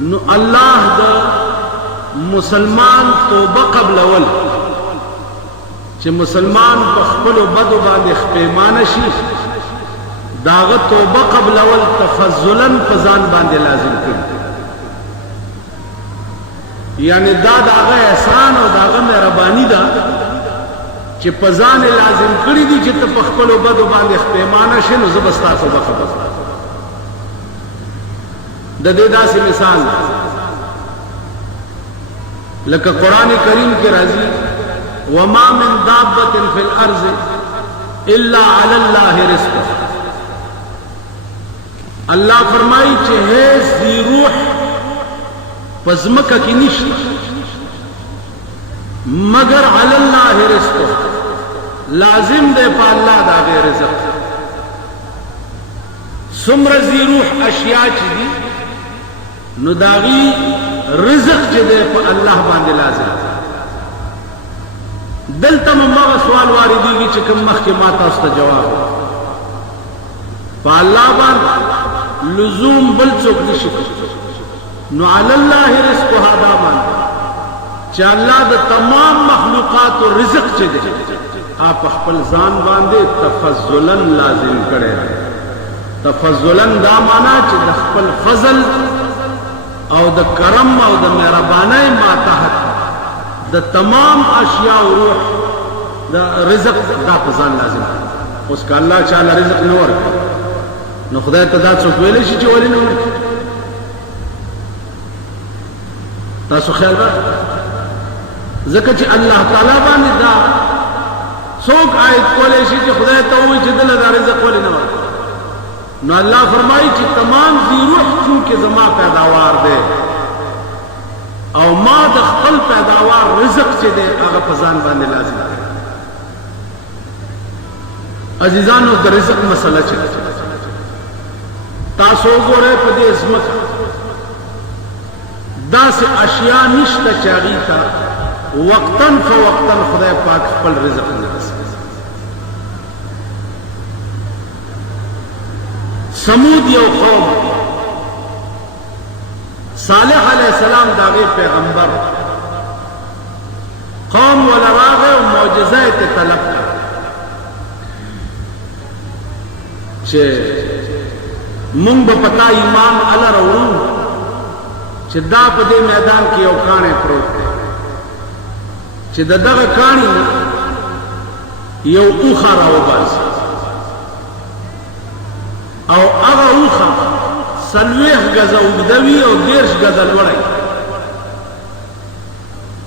नो अल्लाह दा मुसलमान तौबा قبل اول چې مسلمان په خپل بدو باندې خپېمانه شي داغه توبه قبل اول تفضلا فزان باندې لازم کړي یعنی دا داغه احسان او داغه مهرباني ده چې فزان لازم کړي دي چې په خپل بدو باندې خپېمانه شي نو زبستا توبه قبل د دې داسې مثال لکه قران کریم کې راځي وما من دابة في الارض الا على الله رزقها اللہ فرمائی چې ہے ذی روح پزمکه کې نشته مگر علی الله رزقها لازم دی په الله دا غیر رزق څومره ذی روح اشیاء چې دي نو داغي رزق چې دی په الله باندې لازم دلته مغه سوال واردېږي چې کوم مخکې ما تاسو ته جواب په الله باندې لزوم بل څوک نشي نو علی الله رزقها دا باندې چې الله د تمام مخلوقات او رزق چې دی آپ خپل ځان باندې تفضلا لازم کړي تفضلا دا معنا چې د خپل فضل او د کرم او د مهربانۍ ما تحت د تمام اشیاء او روح د رزق دا پزان لازم اوس که الله تعالی رزق نه ورکړي نو خدای ته دا څوک ویلی شي چې ولې نه ورکړي تاسو خیال راځي ځکه چې الله تعالی باندې دا څوک آیت کولی شي چې خدای ته وایي چې دله دا رزق ولې نه ورکړي نو الله فرمایي چې تمام ذی روح چونکې زما پیداوار دی او ما د خپل پیداوار رزق چې دی هغه په ځان باندې لازم دی عزیزانو د رزق مسله چې تاسو وګورئ په دې ځمکه داسې اشیاء نشته چې هغې ته وقتاً فوقتاً خدای پاک خپل رزق نه رسوي سمود یو قوم صالح علیہ السلام داغی پیغمبر قوم ولا راغه او معجزه ته طلب کړ چې مونږ په پتا ایمان الله راوړو چې دا په دې میدان کې یو کانه پروت دی چې دغه کانی یو اوخه راوباسي او هغه اوخه سلویخ گزا اگدوی او دیرش گزا لوڑی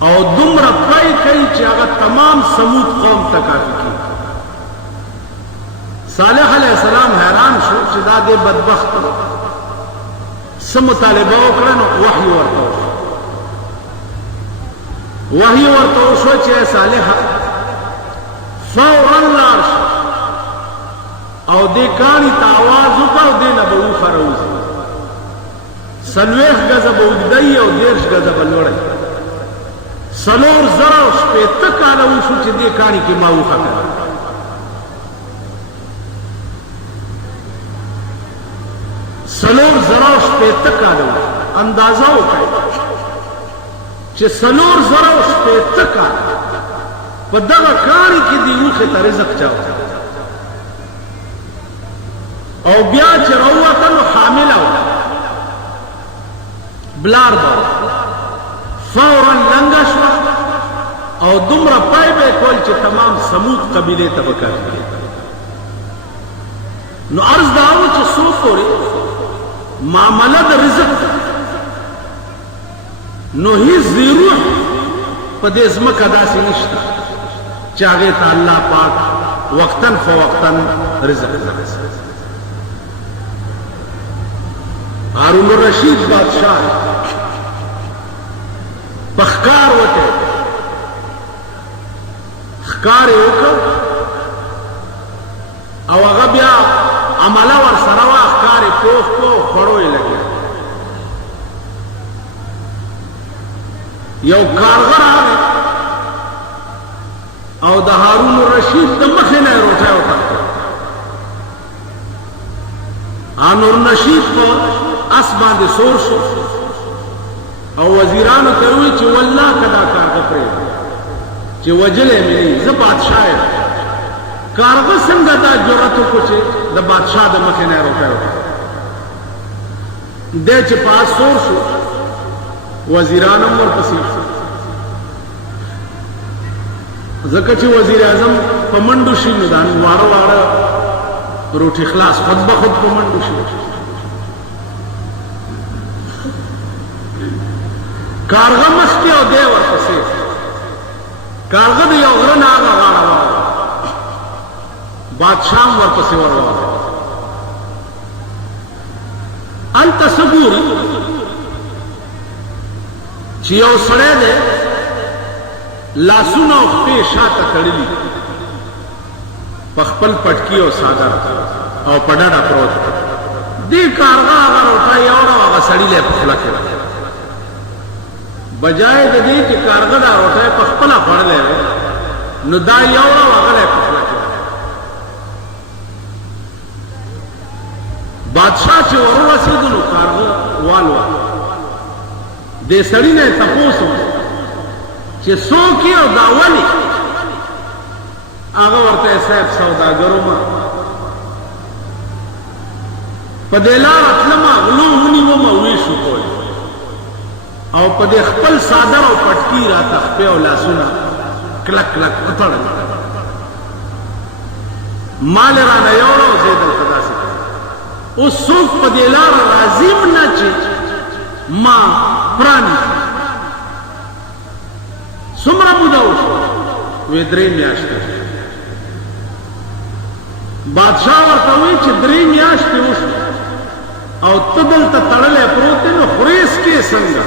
او دمر پای کئی چی اگا تمام سمود قوم تکافی کی صالح علیہ السلام حیران شو چی دا دے بدبخت سم مطالبہ اکرن وحی ورطو شو چی اے صالح فوراً لارش او دے کانی تا آواز اکا او دے نبو خروزی سلویخ گزا بودائی او دیرش گزا بلوڑی سلور زرا و شپیتا کالا وشو چی دے کانی کی ماوخا کرا سلور زرا و شپیتا کالا وشو اندازہ ہو کئی چی سلور زرا و شپیتا کالا پا دغا کانی کی دیوخی تا رزق چاو او بیا چې راووته نو حامله وه بلار به فورا لنګه شوه او دومره پای به یې کول چې تمام سمود قبیلې ته به کافي نو عرض دا و چې څو پورې معامله د رزق نو هیڅ ذی روح په دې ځمکه داسې نشته چې هغې ته الله پاک وقتاً فوقتاً رزق نه رسوي هارون الرشید بادشاہ پخکار وته خکار وکړ او هغه بیا عمله ور سره وا خکار پوخ کو خړوي لګي یو کارغر راغی او د هارون الرشید د مخې نه روټه وکړه هارون الرشید په اس باندې سور شو او وزیرانو ته وی چې والله کدا کارغه پرې چې وجلې مې زه بادشاہ یم کارغه څنګه دا جرأت وکړي چې د بادشاہ د مخې نه روټه دې چې پاس سور شو وزیران هم ورپسې شو ځکه چې وزیر اعظم په منډو شي نو دا واړه واړه روټي خلاص خود به خود په منډو شي کارغه مخکې او دی ورپسې کارغه د یو غره نه هغه غاړه واړه بادشاہ هم ورپسې ورواړه هلته څه ګوري چې یو سړی دی لاسونه او خپې شاته تړلي په خپل پټکي او څادر او په ډډه پروت دې کارغه هغه روټه یوړه هغه سړي له په خوله کې بجای د دې چې کارغه دا روټه په خپله خوړلی نو دا یوړه هغه له په خوله کې بادشاہ چې ورورسېدو نو کارغه والوه دې سړي نه تپوس چې څوک یې او دا ولې هغه ورته صاحب سوداګرو ما په دې لاره تلمه غلو ونیومه ویشو کوی او په دې خپل څادر او پټکي راته خپې او لاسونه کلک کلک وتړل مال رانه یوړه او زه دلته داسې اوس څوک په دې لاره راځي م نه چې ما پرانیزي څومره موده وشوه وی 3 میاشتې بادشاہ ورته وی چې 3 میاشتې وشوه او ته دلته تړلی پروت دی نو خورېس کې څنګه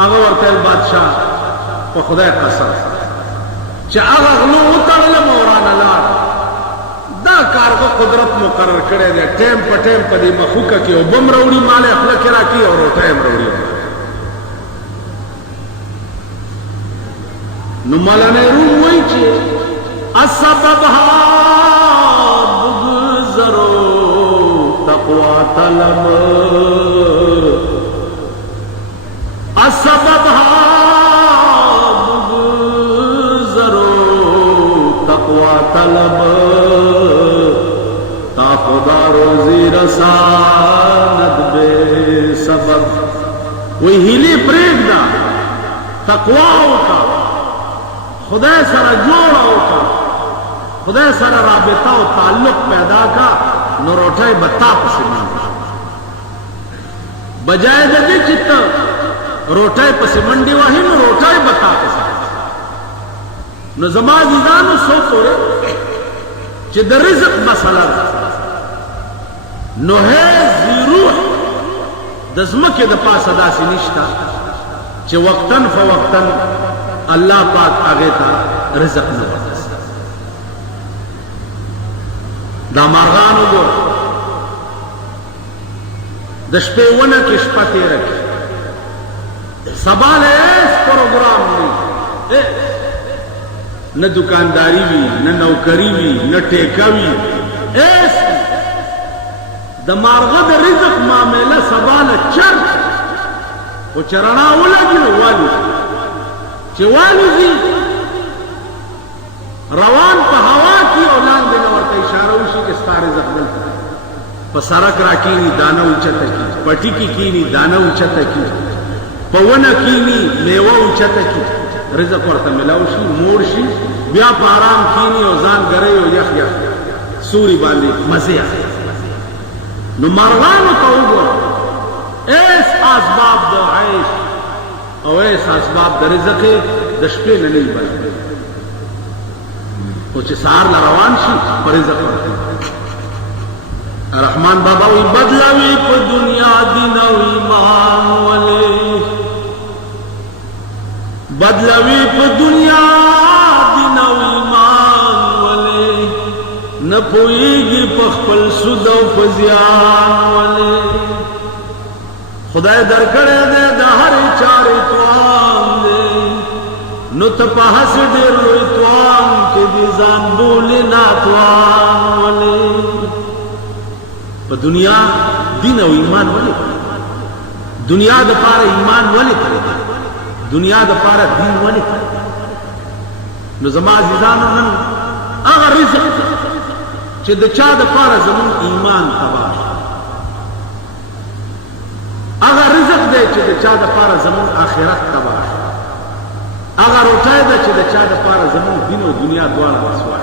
هغه ورته بادشاہ په خدای قسم چې هغه غلو وتړلم او رانه لاړ دا کارغه قدرت مقرر کړی دی ټیم په ټیم په دې مخوکه کې اوبه م راوړي مال یې خوله کې راکړي او روټه یې م راوړي نو مولانا روم وایي چې السببها بگذرو تقوا طلب السببها بگذرو تقوا طلب تا خدا روزی رساند بے سبب وی ہیلی پریگدا تقوا ہوتا خدای سره جوړه وکړه خدای سره رابطه او تعلق پیدا کا نو روټۍ به تا پسې منډه بجای د دې چې ته روټۍ پسې منډې وهې نو روټۍ به تا پسې نو زما عزیزانو څو پورې چې د رزق مسله ده نو هیڅ روح د ځمکې د پاسه داسې نشته چې وقتاً فوقتاً اللہ پاک آگے تا رزق نہ ورسے دا مارغانو گور د شپې ونه کې شپه تېره کړي سبا له هیڅ پروګرام نه نه دکانداری وي نه نوکري وي نه ټیکه وي هیڅ د مارغه د رزق معامله سبا له چرته خو چې رڼا ولګي نو والوځي چې والوځي روان په هوا کې او لاندې نه ورته اشاره وشي چې ستا رزق دلته په سړک راکینی دانه اوچته کی پټی کې کینی دانه اوچته کی په ونه کینی میوه اوچته کی رزق ورته ملاو شي موړ شي بیا په آرام کینی او ځان ګرې او یخ یخ سوري باندې مزه نو مارغانو ته وګوره ایس اسباب د عیش او ایس اسباب د رزق د شپې نه نه بل او چې سهار لا روان شي پر رزق ورته رحمان بابا وی بدلوی په دنیا دین او ایمان ولې بدلوی په دنیا دین او ایمان ولې نه پويږي په خپل سود او فزیان ولې خدای درکړه دې د هر چارې توان دې نو ته په حس ډېر لوی توان کې دې ځان بولې نه توان ولې په دنیا دین او ایمان ولې दुनिया द पार ईमान वली करे दुनिया द पार दीन वली करे नो जमा अजीजान नन अगर रिज़्क़ چې د چا د پاره زمون ایمان تباہ هغه رزق دی چې د چا د پاره زمون آخرت تباہ هغه روټای دی چې د چا د پاره زمون دین او دنیا دواړه رسوا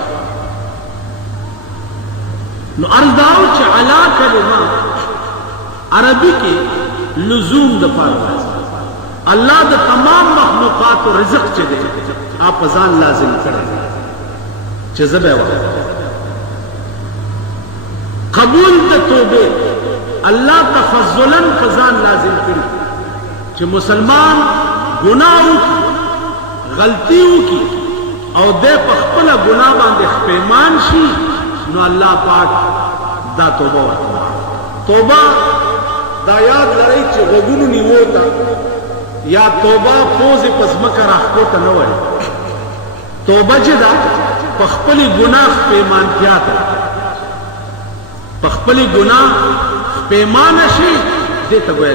نو ارزاو چې علا کلمه عربی کې لزوم د پاره الله د تمام مخلوقات او رزق چې دی آپ ځان لازم کړی چې زبې وایي قبول د توبه الله تفضلا فزان لازم کړي چې مسلمان ګناه وکړي غلطي وکړي او د خپل ګناه باندې خپېمان شي نو الله پاک دا توبه ورکوي توبه دا یاد لرئ چې غوږونو نیو تا یا توبه پوزې پسمکه راخوته نه وایي توبه چې دا په خپل ګناه خپېمانتیا ته پخپلی گناہ پیمان شي دیتا گویا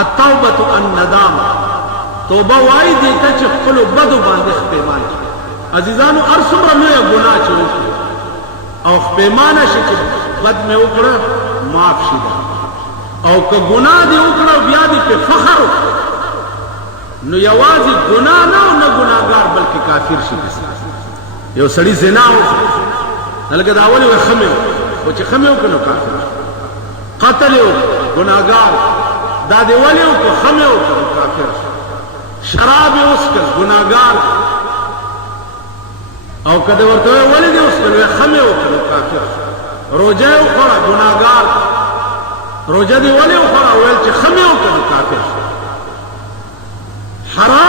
التوبة الندام توبه وائی دیتا چه خپلو بدو باندې پیمان شي عزیزانو ارسمرا لویا گناہ چه وکړي او پیمان شي چه بد میں وکړه معاف شي دا او که گناہ دی وکړه بیا دی په فخر نو یوازې گناہ نه نه گناهګار بلکې کافر شي یو سړی زنا وکړي لکه دا اولی وخمه او چې خمه وکړو کافر قتل یو ګناګار دا دی ولی او خمه وکړو کافر شراب اوسکل ګناګار او کده ورته ولی دی اوسکل خمه وکړو کافر روزه وکړه ګناګار روزه دی ولی وکړه ول چې خمه وکړو کافر حرام